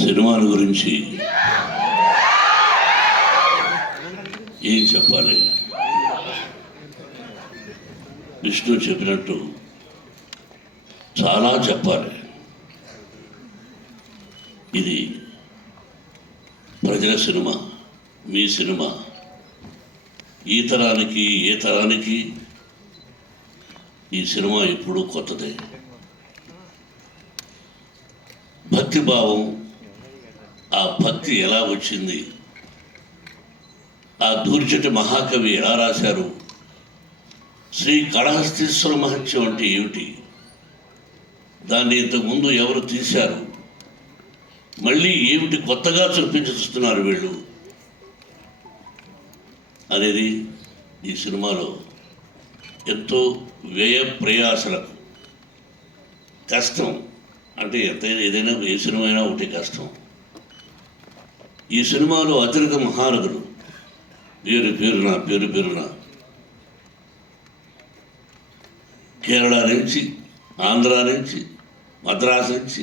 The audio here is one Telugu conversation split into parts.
సినిమాల గురించి ఏం చెప్పాలి? విష్ణు చెప్పినట్టు చాలా చెప్పాలి. ఇది ప్రజల సినిమా, మీ సినిమా. ఈ తరానికి ఏ తరానికి ఈ సినిమా ఇప్పుడు కొత్తదే. భక్తిభావం, ఆ భక్తి ఎలా వచ్చింది, ఆ దూర్జటి మహాకవి ఎలా రాశారు, శ్రీ కాళహస్తీశ్వర మహత్యం అంటే ఏమిటి, దాన్ని ఇంతకుముందు ఎవరు తీశారు, మళ్ళీ ఏమిటి కొత్తగా చూస్తున్నారు వీళ్ళు అనేది ఈ సినిమాలో ఎంతో వ్యయ ప్రయాసలకు కష్టం. అంటే ఎంతైనా ఏదైనా ఏ సినిమా అయినా ఒకటి కష్టం. ఈ సినిమాలో అతిరథ మహారథులు పేరు పేరున కేరళ నుంచి, ఆంధ్ర నుంచి, మద్రాసు నుంచి,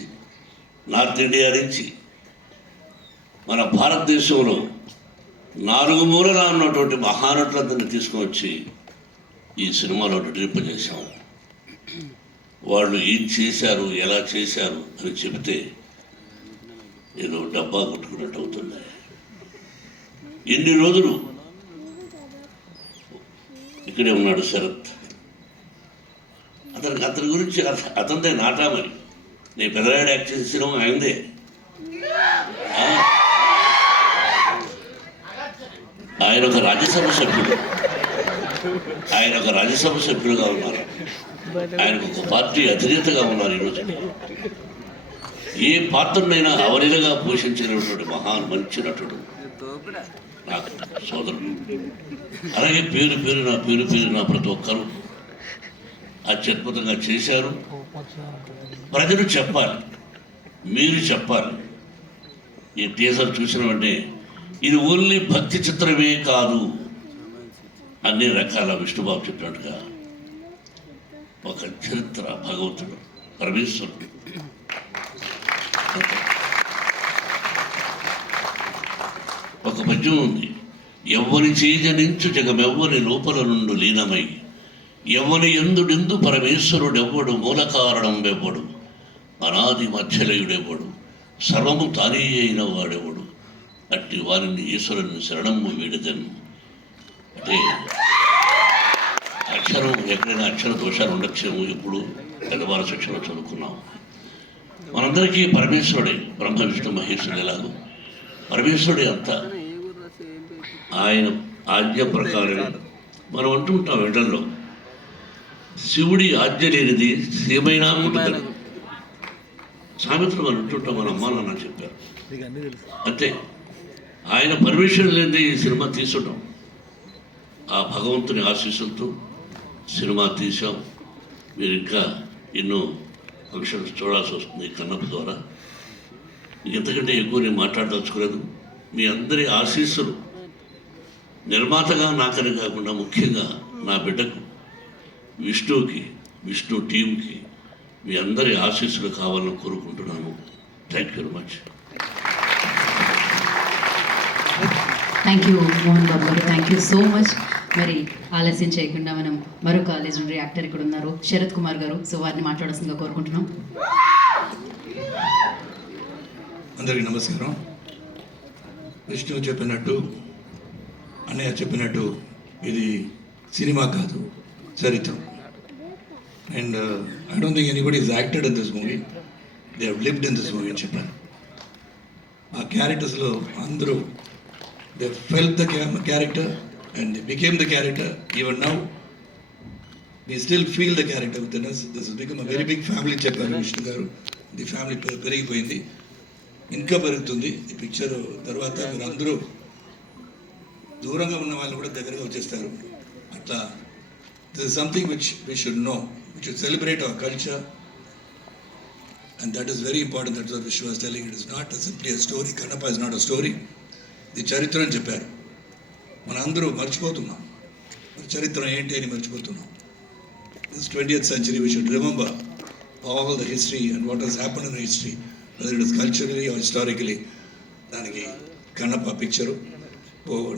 నార్త్ ఇండియా నుంచి, మన భారతదేశంలో 4 మూలలా ఉన్నటువంటి మహానటులందరినీ తీసుకువచ్చి ఈ సినిమాలో నటింపజేశాం. వాళ్ళు ఏం చేశారు, ఎలా చేశారు అని చెబితే ఏదో డబ్బా కొట్టుకున్నట్టు అవుతుంది. ఎన్ని రోజులు ఇక్కడే ఉన్నాడు శరత్. అతని గురించి అతనిదే నాటామని. నేను పెద్దరాయుడు యాక్ట్ చేసిన సినిమా ఆయనదే. ఆయన ఒక రాజ్యసభ సభ్యుడుగా ఉన్నారు. ఆయనకు ఒక పార్టీ అధినేతగా ఉన్నారు. ఈరోజు ఏ పాత్రనైనా అవలీలగా పోషించినటువంటి మంచి నటుడు నాకు సోదరుడు. అలాగే పేరు పేరున ప్రతి ఒక్కరూ అత్యద్భుతంగా చేశారు. ప్రజలు చెప్పాలి, మీరు చెప్పాలి. ఈ టీజర్ చూసిన వెంటనే ఇది ఓన్లీ భక్తి చిత్రమే కాదు, అన్ని రకాల విష్ణుబాబు చెప్పినట్టుగా ఒక చరిత్ర, భగవంతుడు, పరమేశ్వరుడు. ఒక పద్యం ఉంది, ఎవ్వని చేజనించు జగమెవ్వని లోపల నుండి లీనమై ఎవ్వని ఎందుడెందు పరమేశ్వరుడెవ్వడు, మూల కారణం వెవ్వడు, అనాది మధ్యలయుడెవ్వడు, సర్వము తానే అయిన వాడెవ్వడు, అట్టి వారిని ఈశ్వరుని శరణము వీడదను. అంటే అక్షరం ఎక్కడైనా అక్షర దోషాలు ఉండొచ్చేమో. ఇప్పుడు పెద్దవాళ్ళ శిక్షణ చదువుకున్నాం. మనందరికీ పరమేశ్వరుడే, బ్రహ్మ విష్ణు మహేశ్వరుడు. ఎలాగో పరమేశ్వరుడే అంతా. ఆయన ఆజ్ఞ ప్రకారమే మనం అంటుంటాం ఎండల్లో, శివుడి ఆజ్ఞ లేనిది ఏమైనా ఉంటుంది. సామెతలు మనం అంటుంటాం, మన అమ్మ నాన్న చెప్పారు అంతే. ఆయన పర్మిషన్ లేనిదే ఈ సినిమా తీసుంటాం. ఆ భగవంతుని ఆశీస్సులతో సినిమా తీసాం. మీరు ఇంకా ఎన్నో ఫంక్షన్స్ చూడాల్సి వస్తుంది కన్నప్ప ద్వారా. ఇంతకంటే ఎక్కువ నేను మాట్లాడదలుచుకోలేదు. మీ అందరి ఆశీస్సులు నిర్మాతగా నాకని కాకుండా ముఖ్యంగా నా బిడ్డకు విష్ణుకి, విష్ణు టీంకి మీ అందరి ఆశీస్సులు కావాలని కోరుకుంటున్నాను. Thank you very much. Thank you Mohan Babu garu, thank you so much. మరి ఆలస్యం చేయకుండా మనం మరొక లెజెండరీ యాక్టర్ ఇక్కడ ఉన్నారు, శరత్ కుమార్ గారు. సో వారిని మాట్లాడాల్సిందిగా కోరుకుంటున్నాం. అందరికీ నమస్కారం. విష్ణు చెప్పినట్టు, అన్నయ్య చెప్పినట్టు, ఇది సినిమా కాదు, చరిత్ర. And I don't think anybody is acted in this movie, they have lived in this movie అని చెప్పాను. ఆ క్యారెక్టర్స్లో అందరూ they felt the character and they became the character. Even now we still feel the character within us. This has become a very big family. చెప్పారు విష్ణు గారు. ది ఫ్యామిలీ పెరిగిపోయింది, ఇంకా పెరుగుతుంది. ఈ పిక్చర్ తర్వాత మీరు అందరూ దూరంగా ఉన్న వాళ్ళు కూడా దగ్గరగా వచ్చేస్తారు. అట్లా this is something which we should know, we should celebrate our culture, and that is very important. That is what Vishnu was telling. It is not simply a story. Kannappa is not a story. ఇది చరిత్ర అని చెప్పారు. మన అందరూ మర్చిపోతున్నాం, చరిత్ర ఏంటి అని మర్చిపోతున్నాం. This 20th century we should remember all the history and what has happened in history. Whether it is culturally historically దానికి కన్నప్ప పిక్చరు.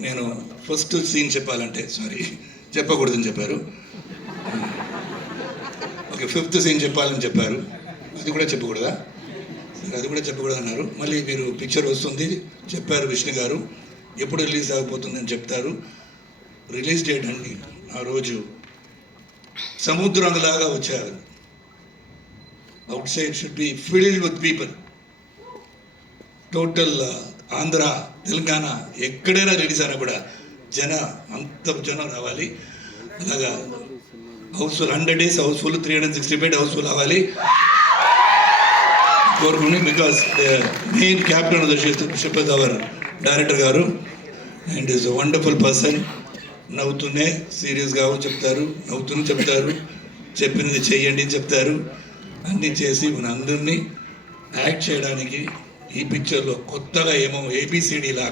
నేను ఫస్ట్ సీన్ చెప్పాలంటే చెప్పకూడదని చెప్పారు. ఓకే, 5th సీన్ చెప్పాలని చెప్పారు. అది కూడా చెప్పకూడదా? సరే, అది కూడా చెప్పకూడదు అన్నారు. మళ్ళీ మీరు పిక్చర్ వస్తుంది చెప్పారు విష్ణు గారు, ఎప్పుడు రిలీజ్ అయిపోతుందని చెప్తారు. రిలీజ్ డేట్ అండి ఆ రోజు సముద్రంలాగా వచ్చారు. Out side should be filled with people. Total Andhra, Telangana ఎక్కడైనా రిలీజ్ అయినా కూడా అంత జనం రావాలి. అలాగా హౌస్ఫుల్ 100 days హౌస్ఫుల్, 365 హౌస్ఫుల్ అవ్వాలి కోరుకుని. Because main captain of the ship is our director garu and is a wonderful person. నవ్వుతూనే సీరియస్గా చెప్తారు, నవ్వుతూనే చెప్తారు, చెప్పినది చెయ్యండి చెప్తారు. అన్నీ చేసి మన అందరినీ యాక్ట్ చేయడానికి ఈ పిక్చర్లో కొత్తగా ఏమో ABCD లా